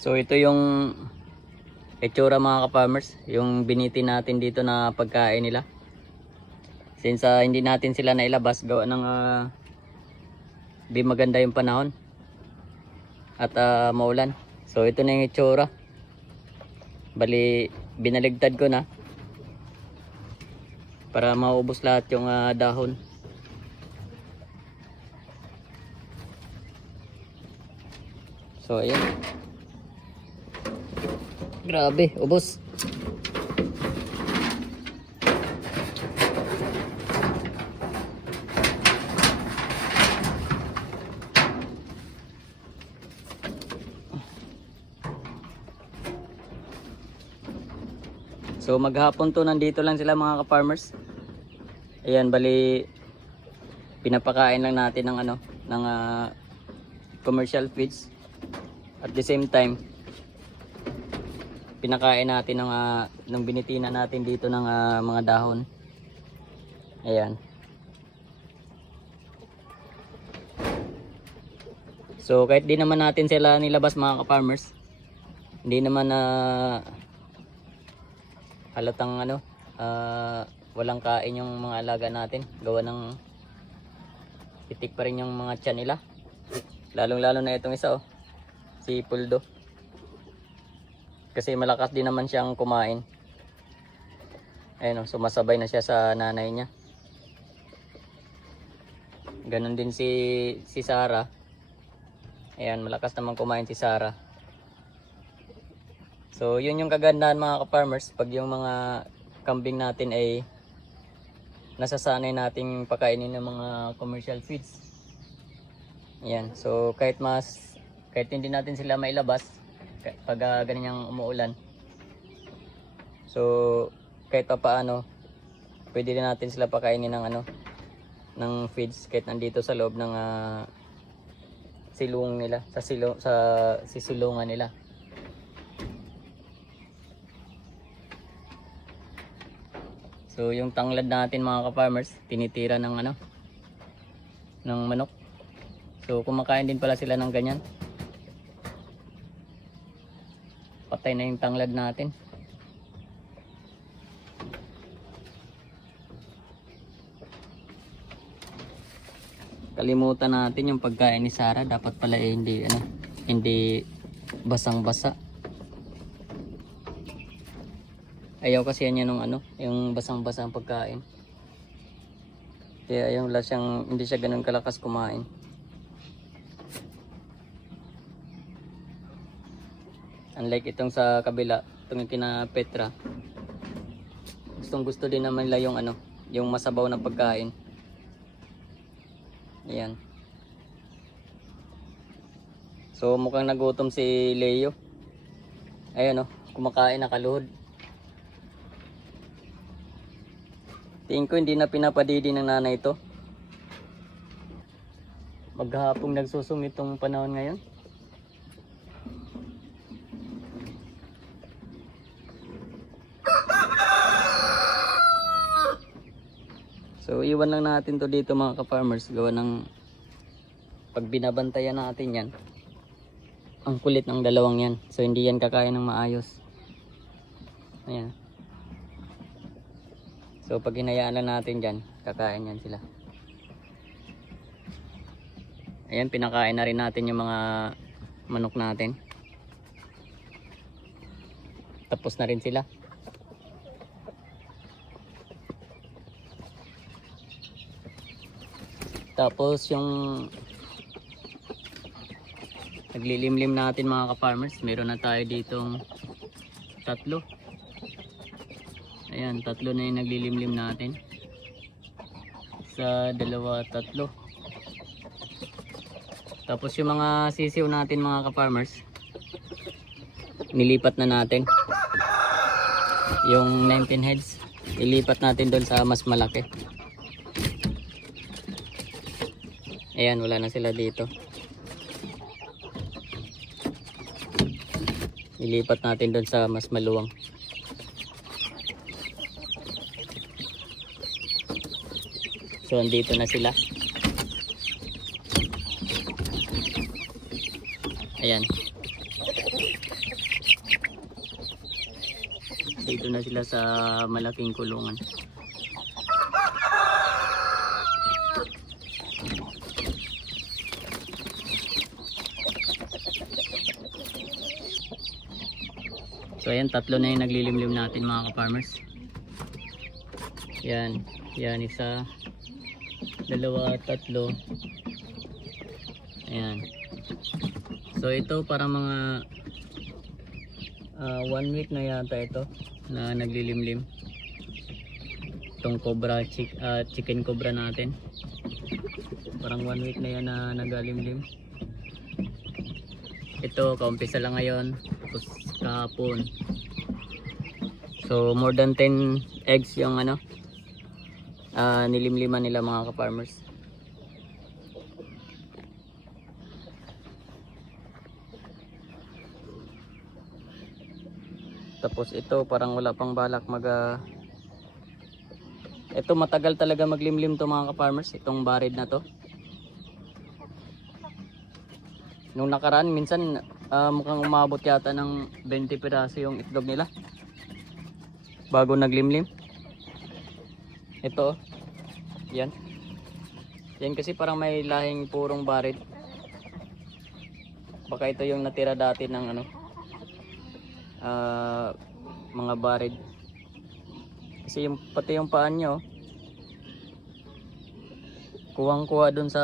So ito yung itsura mga ka-farmers, yung biniti natin dito na pagkain nila. Since ah, hindi natin sila nailabas gawa ng di maganda yung panahon at ah, maulan. So ito na yung itsura. Bali binaligtad ko na para maubos lahat yung ah, dahon. So ayan. Grabe, ubos. So maghapon to nandito lang sila mga ka-farmers. Ayan, bali pinapakain lang natin ng ano, ng ah, commercial feeds. At the same time, pinakain natin ng ah, ng binitina natin dito ng ah, mga dahon. Ayan. So kahit di naman natin sila nilabas mga ka-farmers, hindi naman na halatang ano, ah, walang kain yung mga alaga natin. Gawa ng itik pa rin yung mga tiyan nila. Lalong lalo na itong isa oh, si Puldo. Kasi malakas din naman siyang kumain. Ayun oh, sumasabay na siya sa nanay niya. Ganon din si si Sarah. Ayan, malakas naman kumain si Sarah. So, yun yung kagandahan mga ka-farmers pag yung mga kambing natin ay nasasanay nating pakainin ng mga commercial feeds. Ayan, so kahit mas kahit hindi natin sila mailabas pag uh, ganyang umuulan. So, kahit pa paano pwede din natin sila pakainin ng ano ng feeds kahit nandito sa loob ng ah, silong nila sa silo sa sisilungan nila. So yung tanglad natin mga ka-farmers, tinitira ng ano ng manok. So kumakain din pala sila ng ganyan. Patay na yung tanglad natin. Kalimutan natin yung pagkain ni Sarah, dapat pala eh, hindi ano, hindi basang-basa. Ayaw kasi niya nung ano, yung basang-basa ang pagkain. Kaya ayaw wala siyang, hindi siya ganun kalakas kumain. Unlike itong sa kabila, itong kina Petra. Gustong gusto din naman nila yung ano, yung masabaw na pagkain. Ayan. So mukhang nagutom si Leo. Ayun oh, kumakain nakaluhod. Tingin ko hindi na pinapadidi ng nanay ito. Maghapong nagsusum itong panahon ngayon. So iwan lang natin to dito mga ka-farmers. Gawa ng pag binabantayan natin yan ang kulit ng dalawang yan. So hindi yan kakain ng maayos. Ayan. So pag hinayaan lang natin dyan kakain yan sila. Ayan pinakain na rin natin yung mga manok natin. Tapos na rin sila Tapos yung naglilimlim natin mga ka-farmers, meron na tayo ditong tatlo. Ayan, tatlo na yung naglilimlim natin. Sa dalawa, tatlo. Tapos yung mga sisiw natin mga ka-farmers, nilipat na natin. Yung 19 heads, ilipat natin doon sa mas malaki. Ayan, wala na sila dito. Ilipat natin doon sa mas maluwang. So, andito na sila. Ayan. Dito na sila sa malaking kulungan. So ayan, tatlo na yung naglilimlim natin mga ka-farmers. Yan, yan isa, dalawa, tatlo. Ayan. So ito para mga ah, one week na yata ito na naglilimlim. Itong cobra, chick, ah, chicken cobra natin. Parang one week na yan na nagalimlim. Ito, kaumpisa lang ngayon. Kahapon. So more than 10 eggs yung ano ah, nilimliman nila mga ka-farmers. Tapos ito parang wala pang balak mag ah, Ito matagal talaga maglimlim to mga ka-farmers, itong barid na to. Nung nakaraan minsan ah, mukhang umabot yata ng 20 piraso yung itlog nila. Bago naglimlim. Ito. oh. Yan. Yan kasi parang may lahing purong barid. Baka ito yung natira dati ng ano ah, mga barid. Kasi yung pati yung paan nyo kuwang kuha dun sa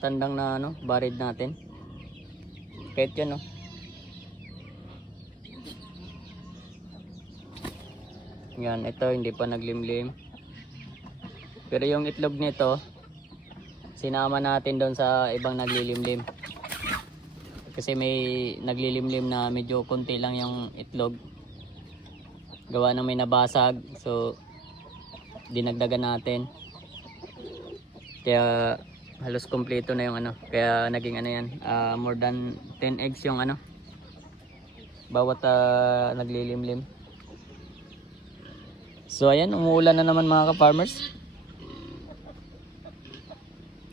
tandang na ano barid natin. Kahit yan oh. Yan, ito hindi pa naglimlim. Pero yung itlog nito, sinama natin doon sa ibang naglilimlim. Kasi may naglilimlim na medyo konti lang yung itlog. Gawa ng may nabasag. So, dinagdagan natin. Kaya halos kompleto na yung ano. Kaya naging ano yan, ah, more than 10 eggs yung ano. Bawat ah, naglilimlim. So ayan, umuulan na naman mga ka-farmers.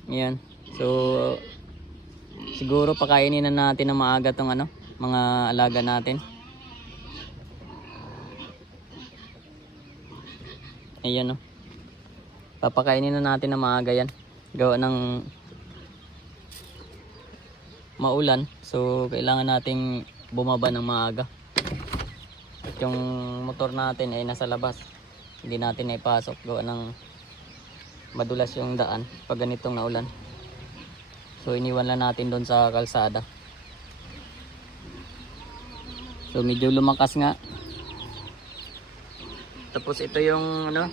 Ayan. So siguro pakainin na natin ng maaga tong ano, mga alaga natin. Ayan oh. Papakainin na natin ng maaga yan. Gawa ng maulan. So kailangan nating bumaba ng maaga. At yung motor natin ay nasa labas. Hindi natin na ipasok gawa ng madulas yung daan pag ganitong naulan. So iniwan lang natin doon sa kalsada. So medyo lumakas nga. Tapos ito yung ano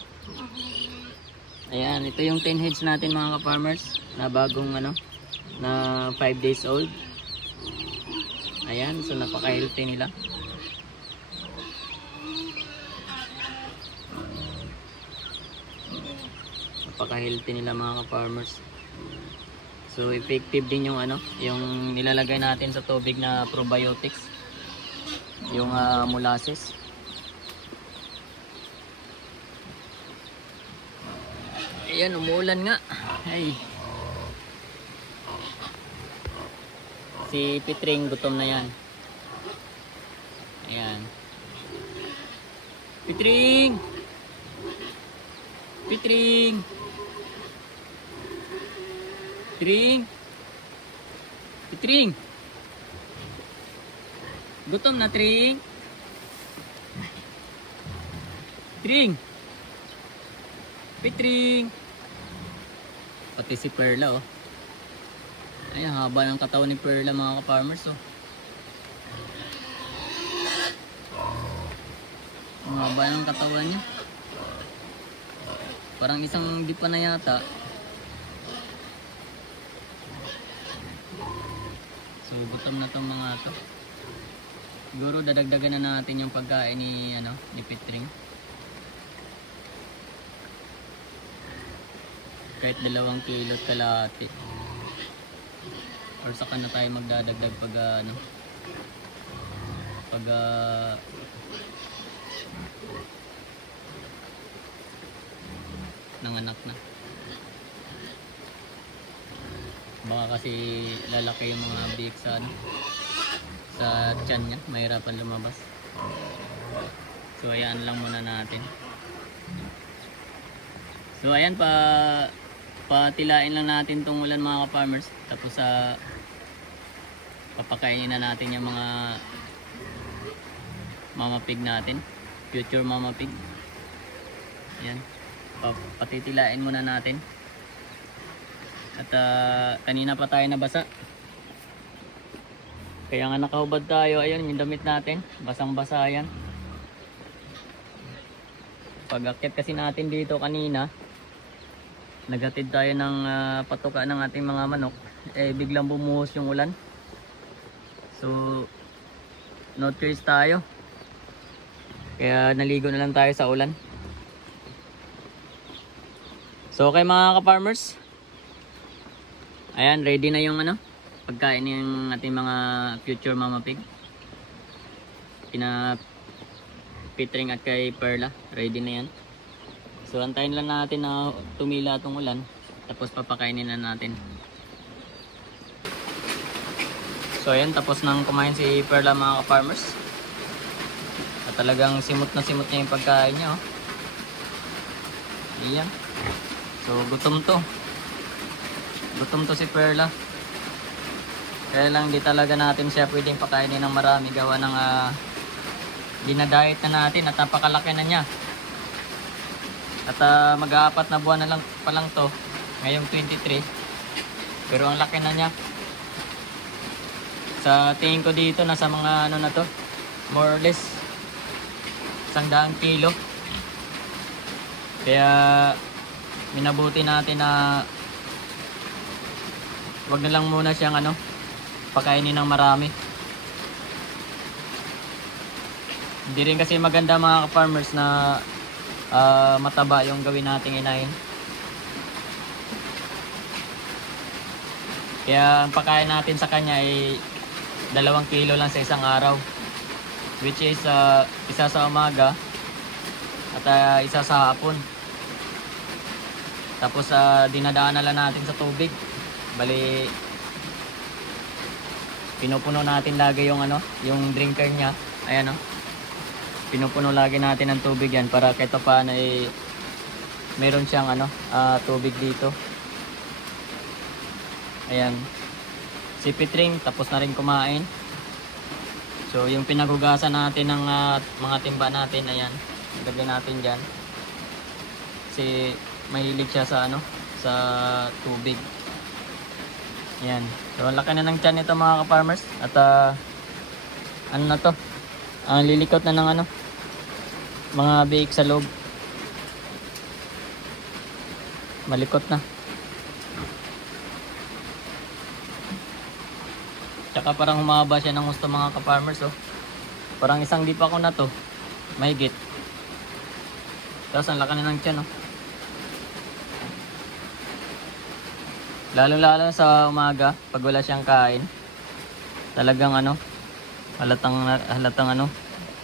ayan ito yung 10 heads natin mga ka-farmers na bagong ano na 5 days old ayan so napaka healthy nila napaka-healthy nila mga ka-farmers. So effective din yung ano, yung nilalagay natin sa tubig na probiotics. Yung ah, molasses. Ayan, umuulan nga. Ay. Si Pitring gutom na yan. Ayan. Pitring! Pitring! Pitring! Pitring! Gutom na, Tring! Tring! Pitring! Pati si Perla, oh. Ay, haba ng katawan ni Perla, mga ka-farmers, oh. Ang haba ng katawan niya. Parang isang di pa na yata. So gutom na tong mga to. Siguro dadagdagan na natin yung pagkain ni ano, ni Petring. Kahit dalawang kilo at kalahati. Or saka na tayo magdadagdag pag ah, ano pag ah, nanganak na. Baka kasi lalaki yung mga biik sa ano, sa tiyan niya, mahirapan lumabas. So ayan lang muna natin. So ayan pa patilain lang natin tong ulan mga ka-farmers. Tapos sa papakainin na natin yung mga mama pig natin. Future mama pig. Ayan. Pa- patitilain muna natin. At ah, kanina pa tayo nabasa. Kaya nga nakahubad tayo. Ayun, yung damit natin. Basang-basa yan. Pag akit kasi natin dito kanina, nagatid tayo ng ah, patuka ng ating mga manok. Eh, biglang bumuhos yung ulan. So, no choice tayo. Kaya naligo na lang tayo sa ulan. So, okay mga ka-farmers. Ayan, ready na yung ano, pagkain ng ating mga future mama pig. Kina Pitring at kay Perla, ready na yan. So antayin lang natin na tumila itong ulan, tapos papakainin na natin. So ayan, tapos nang kumain si Perla mga ka-farmers. At talagang simot na simot niya yung pagkain niya. Oh. Iyan. So gutom to. Gutom to si Perla. Kaya lang di talaga natin siya pwedeng pakainin ng marami gawa ng uh, dinadiet na natin at napakalaki na niya. At ah, mag-aapat na buwan na lang pa lang to ngayong 23. Pero ang laki na niya. Sa tingin ko dito nasa mga ano na to more or less isang daang kilo. Kaya minabuti natin na wag na lang muna siyang ano pakainin ng marami. Hindi rin kasi maganda mga farmers na ah, mataba yung gawin nating inahin. Kaya ang pakain natin sa kanya ay dalawang kilo lang sa isang araw. Which is ah, isa sa umaga at ah, isa sa hapon. Tapos uh, dinadaan na lang natin sa tubig. Bali pinupuno natin lagi yung ano, yung drinker niya. Ayan oh. Pinupuno lagi natin ng tubig yan para kahit pa paano eh meron siyang ano, ah, tubig dito. Ayan. Si Pitring tapos na rin kumain. So yung pinagugasan natin ng ah, mga timba natin, ayan. Ilagay natin diyan. Kasi mahilig siya sa ano, sa tubig. Ayan. So, ang laki na ng tiyan nito mga ka-farmers. At, ah, ano na to? Ang lilikot na ng ano, mga biik sa loob. Malikot na. Tsaka parang humaba siya ng gusto mga ka-farmers, oh. Parang isang di pa ako na to. Mahigit. Tapos, ang laki na ng tiyan, oh. Lalo-lalo sa umaga, pag wala siyang kain, talagang ano, halatang, halatang ano,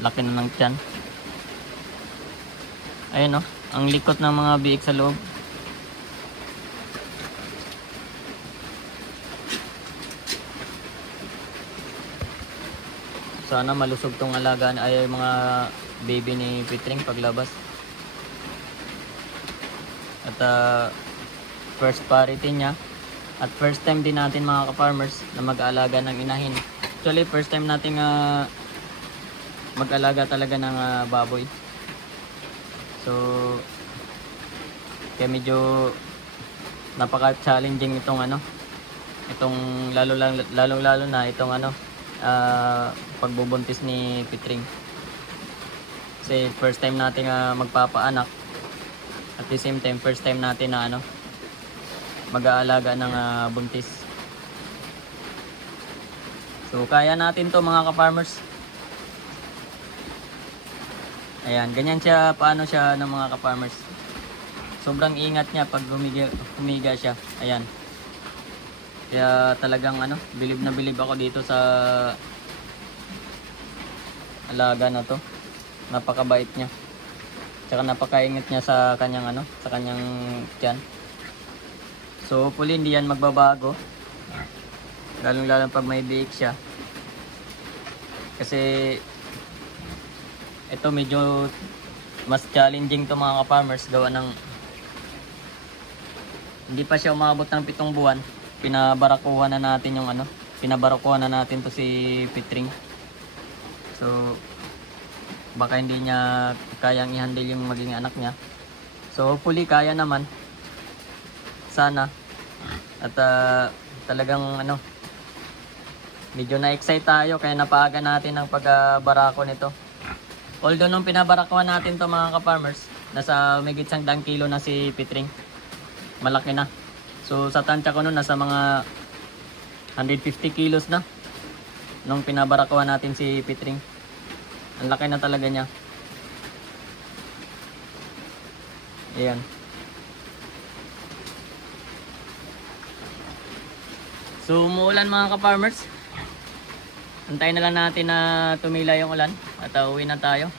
laki na ng tiyan. Ayun oh, ang likot ng mga biik sa loob. Sana malusog tong alagaan ay mga baby ni Pitring paglabas. At ah, first parity niya at first time din natin mga ka-farmers na mag-aalaga ng inahin. Actually, first time nating ah, mag-alaga talaga ng ah, baboy. So, kaya medyo napaka-challenging itong ano, itong lalo lang lalo lalo na itong ano ah, pagbubuntis ni Pitring. Kasi first time nating ah, magpapaanak at the same time first time natin na ano mag-aalaga ng ah, buntis. So kaya natin to mga ka-farmers. Ayan, ganyan siya, paano siya ng mga ka-farmers. Sobrang ingat niya pag humiga, humiga siya. Ayan. Kaya talagang ano, bilib na bilib ako dito sa alaga na to. Napakabait niya. Tsaka napakaingat niya sa kanyang ano, sa kanyang tiyan. So hopefully hindi yan magbabago. Lalong lalo pag may biik siya. Kasi ito medyo mas challenging to mga ka-farmers gawa ng hindi pa siya umabot ng pitong buwan. Pinabarakuhan na natin yung ano pinabarakuhan na natin to si Pitring so baka hindi niya kayang i-handle yung maging anak niya. So hopefully kaya naman. Sana. At ah, talagang ano medyo na-excite tayo kaya napaaga natin ang pagbarako nito although nung pinabarakuhan natin to mga ka-farmers nasa megit sang dang kilo na si Pitring malaki na. So sa tansya ko nun nasa mga 150 kilos na nung pinabarakuhan natin si Pitring ang laki na talaga niya. Ayan. So umuulan mga ka-farmers. Antayin na lang natin na tumila yung ulan at uh, uwi na tayo.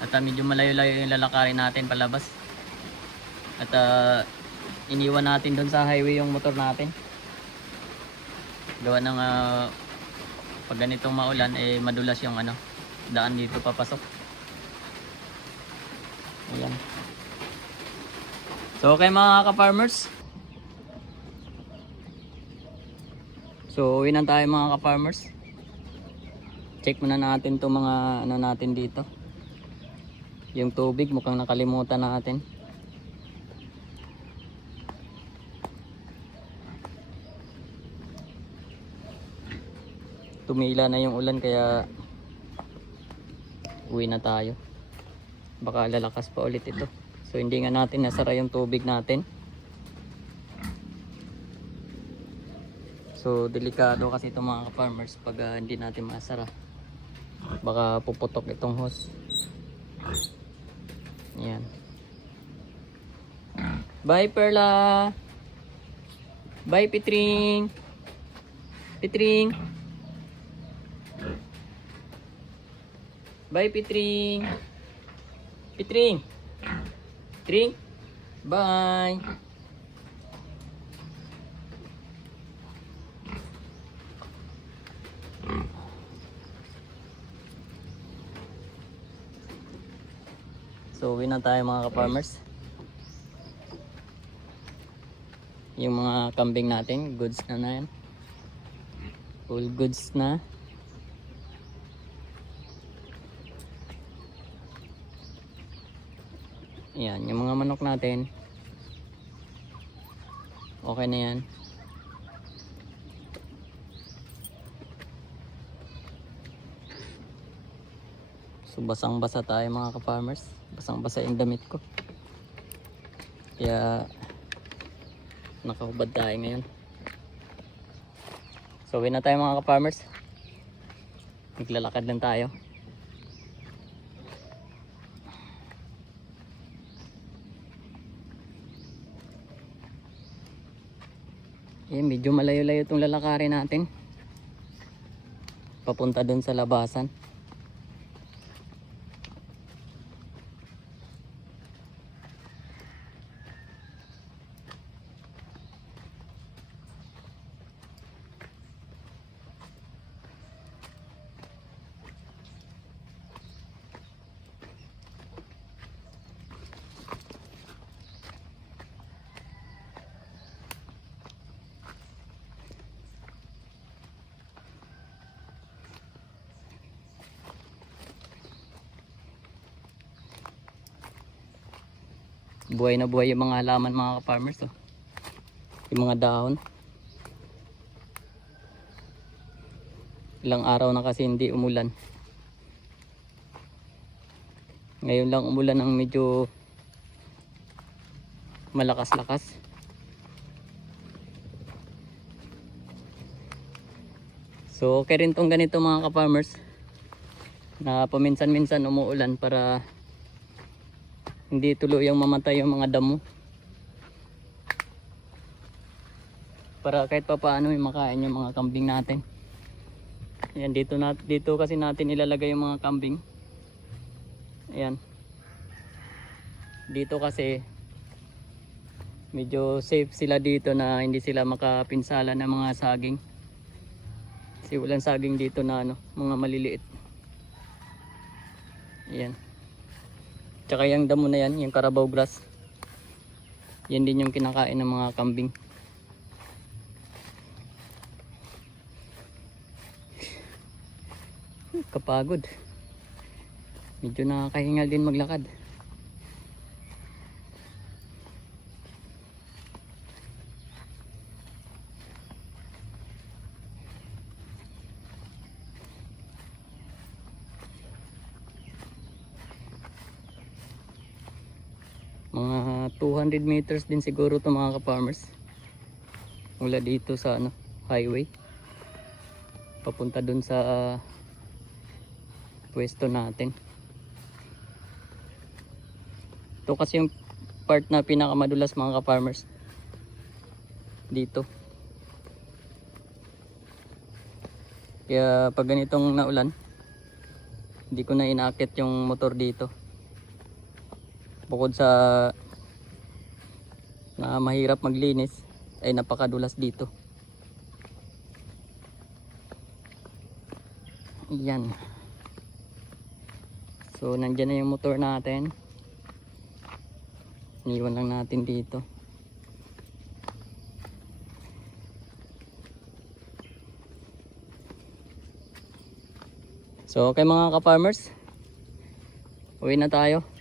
At uh, medyo malayo-layo yung lalakarin natin palabas. At uh, iniwan natin doon sa highway yung motor natin. Gawa ng uh, pag ganitong maulan eh madulas yung ano daan dito papasok. Ayan. So okay mga ka-farmers. So, uwi na tayo mga ka-farmers. Check muna natin to mga ano natin dito. Yung tubig mukhang nakalimutan natin. Tumila na yung ulan kaya uwi na tayo. Baka lalakas pa ulit ito. So hindi nga natin nasara yung tubig natin. So delikado kasi itong mga farmers pag ah, hindi natin masara. Baka puputok itong hose. Yan. Bye Perla. Bye Pitring. Pitring. Bye Pitring. Pitring. Pitring. Bye. So uwi na tayo mga ka-farmers. Yung mga kambing natin, goods na na yan. Full goods na. Yan, yung mga manok natin. Okay na yan. So basang basa tayo mga ka-farmers. Basang basa yung damit ko. Kaya nakahubad tayo ngayon. So uwi na tayo mga ka-farmers. Naglalakad lang tayo. Eh, medyo malayo-layo itong lalakarin natin. Papunta dun sa labasan. Buhay na buhay yung mga halaman mga farmers oh. yung mga dahon. Ilang araw na kasi hindi umulan. Ngayon lang umulan ng medyo malakas-lakas. So okay rin tong ganito mga ka-farmers na paminsan-minsan umuulan para hindi tuluyang mamatay yung mga damo. Para kahit pa paano may makain yung mga kambing natin. Ayan dito, na, dito kasi natin ilalagay yung mga kambing. Ayan. Dito kasi medyo safe sila dito na hindi sila makapinsala ng mga saging. Kasi walang saging dito na ano, mga maliliit. Ayan. Tsaka yung damo na yan, yung Carabao grass. Yan din yung kinakain ng mga kambing. Kapagod. Medyo nakakahingal din maglakad. Mga 200 meters din siguro to mga ka-farmers. Mula dito sa ano, highway. Papunta dun sa ah, pwesto natin. Ito kasi yung part na pinakamadulas mga ka-farmers. Dito. Kaya pag ganitong naulan, hindi ko na inaakit yung motor dito. Bukod sa na mahirap maglinis, ay napakadulas dito. Yan. So, nandyan na yung motor natin. Iniwan lang natin dito. So, okay mga ka-farmers. Uwi na tayo.